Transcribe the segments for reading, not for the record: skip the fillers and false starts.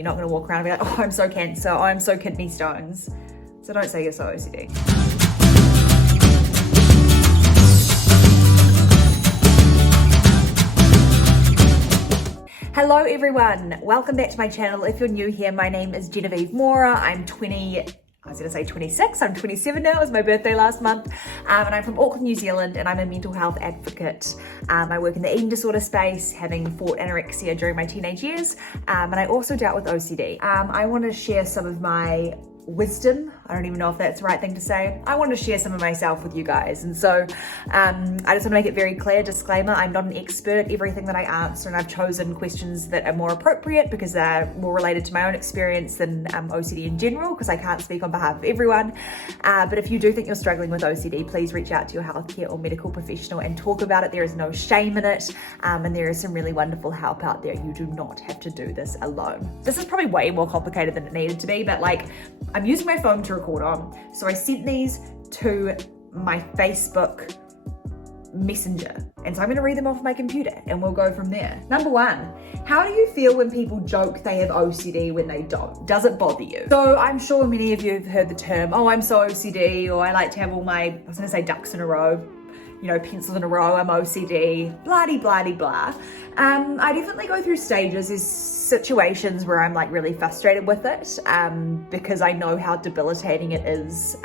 You're not going to walk around and be like, oh, I'm so cancer, oh, I'm so kidney stones. So don't say you're so OCD. Hello everyone, welcome back to my channel. If you're new here, my name is Genevieve Mora. I'm 26, I'm 27 now, it was my birthday last month, and I'm from Auckland, New Zealand, and I'm a mental health advocate. I work in the eating disorder space, having fought anorexia during my teenage years, and I also dealt with OCD. I want to share some of my wisdom. I don't even know if that's the right thing to say. I want to share some of myself with you guys, and so I just want to make it very clear, disclaimer, I'm not an expert at everything that I answer, and I've chosen questions that are more appropriate because they're more related to my own experience than OCD in general, because I can't speak on behalf of everyone. But if you do think you're struggling with OCD, please reach out to your healthcare or medical professional and talk about it. There is no shame in it, and there is some really wonderful help out there. You do not have to do this alone. This is probably way more complicated than it needed to be, but like, I'm using my phone to record on. So I sent these to my Facebook Messenger. And so I'm gonna read them off my computer and we'll go from there. Number one, how do you feel when people joke they have OCD when they don't? Does it bother you? So I'm sure many of you have heard the term, oh, I'm so OCD, or I like to have all my, I was gonna say ducks in a row, you know, pencils in a row, I'm OCD, blah-de-blah-de-blah. I definitely go through stages. There's situations where I'm like really frustrated with it because I know how debilitating it is.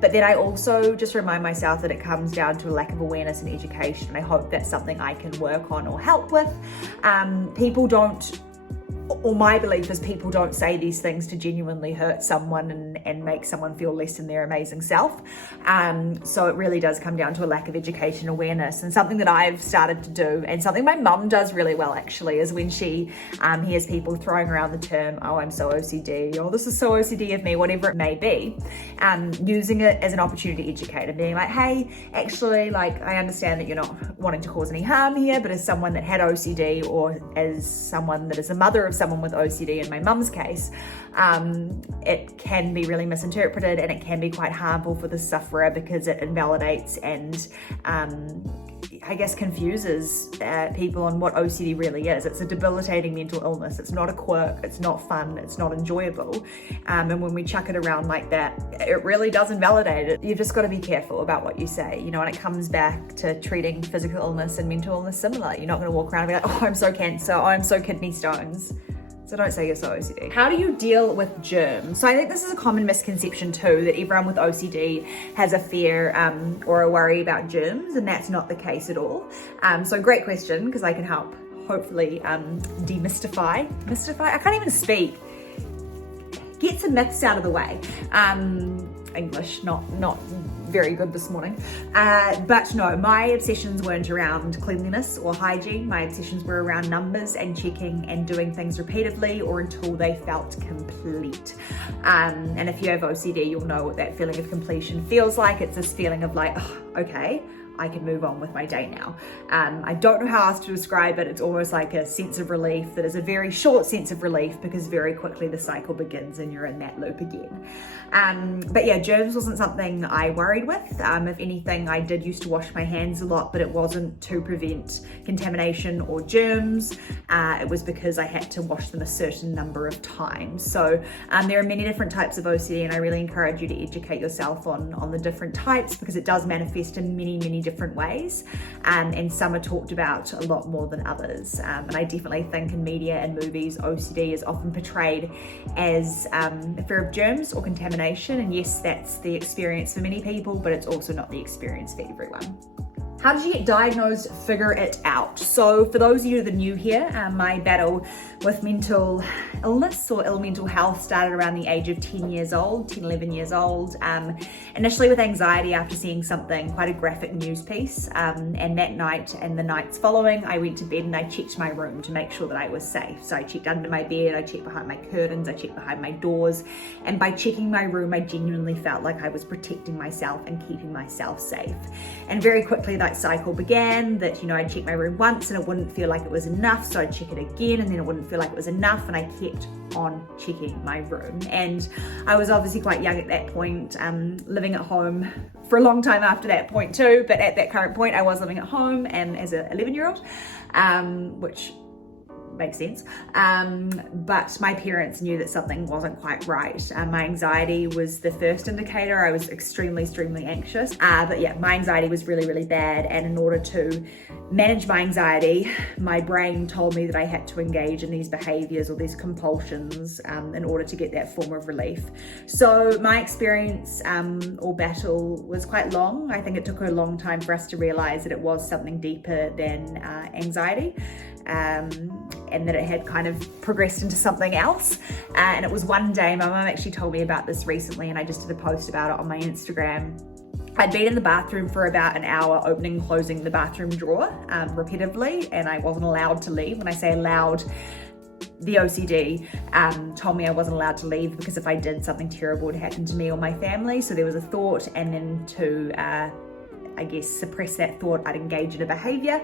But then I also just remind myself that it comes down to a lack of awareness and education. And I hope that's something I can work on or help with. People don't, or my belief is people don't say these things to genuinely hurt someone and make someone feel less than their amazing self. So it really does come down to a lack of education, awareness, and something that I've started to do, and something my mum does really well actually, is when she hears people throwing around the term, oh, I'm so OCD, or this is so OCD of me, whatever it may be, using it as an opportunity to educate and being like, hey, actually, like, I understand that you're not wanting to cause any harm here, but as someone that had OCD, or as someone that is a mother of someone with OCD in my mum's case, it can be really misinterpreted, and it can be quite harmful for the sufferer because it invalidates and I guess confuses people on what OCD really is. It's a debilitating mental illness. It's not a quirk, it's not fun, it's not enjoyable. And when we chuck it around like that, it really does invalidate it. You've just got to be careful about what you say, you know, and it comes back to treating physical illness and mental illness similar. You're not going to walk around and be like, oh, I'm so cancer, oh, I'm so kidney stones. So don't say you're so OCD. How do you deal with germs? So I think this is a common misconception too, that everyone with OCD has a fear or a worry about germs, and that's not the case at all. So great question, because I can help hopefully demystify, I can't even speak. Get some myths out of the way. English, not very good this morning. But no, my obsessions weren't around cleanliness or hygiene. My obsessions were around numbers and checking and doing things repeatedly or until they felt complete. And if you have OCD, you'll know what that feeling of completion feels like. It's this feeling of like, oh, okay, I can move on with my day now. I don't know how else to describe it. It's almost like a sense of relief that is a very short sense of relief, because very quickly the cycle begins and you're in that loop again. But yeah, germs wasn't something I worried with. If anything, I did used to wash my hands a lot, but it wasn't to prevent contamination or germs. It was because I had to wash them a certain number of times. So there are many different types of OCD, and I really encourage you to educate yourself on the different types, because it does manifest in many different ways, and some are talked about a lot more than others. And I definitely think in media and movies, OCD is often portrayed as a fear of germs or contamination, and yes, that's the experience for many people, but it's also not the experience for everyone. How did you get diagnosed? Figure it out. So for those of you that are new here, my battle with mental illness or ill mental health started around the age of 11 years old. Initially with anxiety after seeing something, quite a graphic news piece. And that night and the nights following, I went to bed and I checked my room to make sure that I was safe. So I checked under my bed, I checked behind my curtains, I checked behind my doors. And by checking my room, I genuinely felt like I was protecting myself and keeping myself safe. And very quickly that cycle began, that, you know, I'd check my room once and it wouldn't feel like it was enough, so I'd check it again, and then it wouldn't feel like it was enough, and I kept on checking my room. And I was obviously quite young at that point, living at home for a long time after that point too, but at that current point I was living at home and as an 11-year-old, which makes sense. But my parents knew that something wasn't quite right. My anxiety was the first indicator. I was extremely anxious. But yeah, my anxiety was really bad. And in order to manage my anxiety, my brain told me that I had to engage in these behaviors or these compulsions in order to get that form of relief. So my experience or battle was quite long. I think it took a long time for us to realize that it was something deeper than anxiety. And that it had kind of progressed into something else. And it was one day, my mum actually told me about this recently, and I just did a post about it on my Instagram. I'd been in the bathroom for about an hour, opening and closing the bathroom drawer repetitively, and I wasn't allowed to leave. When I say allowed, the OCD told me I wasn't allowed to leave because if I did, something terrible would happen to me or my family. So there was a thought, and then to I guess suppress that thought, I'd engage in a behavior.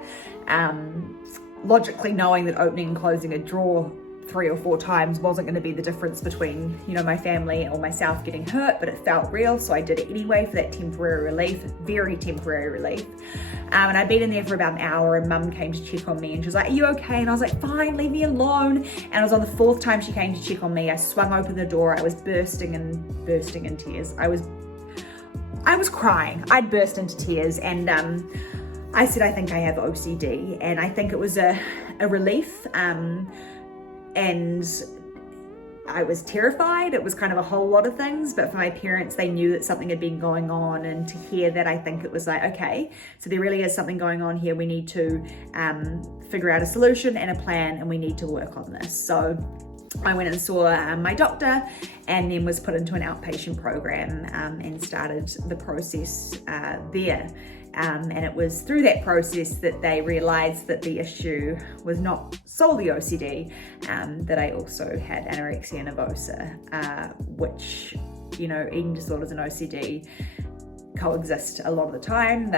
Logically knowing that opening and closing a drawer 3 or 4 times wasn't going to be the difference between, you know, my family or myself getting hurt, but it felt real, so I did it anyway for that temporary relief, very temporary relief. And I'd been in there for about an hour, and mum came to check on me, and she was like, "Are you okay?" And I was like, "Fine, leave me alone." And it was on the 4th time she came to check on me. I swung open the door. I was bursting in tears. I was crying. I'd burst into tears, and I said, "I think I have OCD," and I think it was a relief. And I was terrified. It was kind of a whole lot of things, but for my parents, they knew that something had been going on, and to hear that, I think it was like, okay, so there really is something going on here. We need to figure out a solution and a plan, and we need to work on this. So I went and saw my doctor, and then was put into an outpatient program and started the process there. And it was through that process that they realized that the issue was not solely OCD, that I also had anorexia nervosa, which, you know, eating disorders and OCD coexist a lot of the time.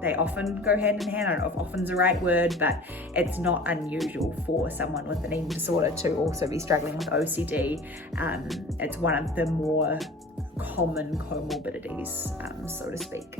They often go hand in hand. I don't know if often's the right word, but it's not unusual for someone with an eating disorder to also be struggling with OCD. It's one of the more common comorbidities, so to speak.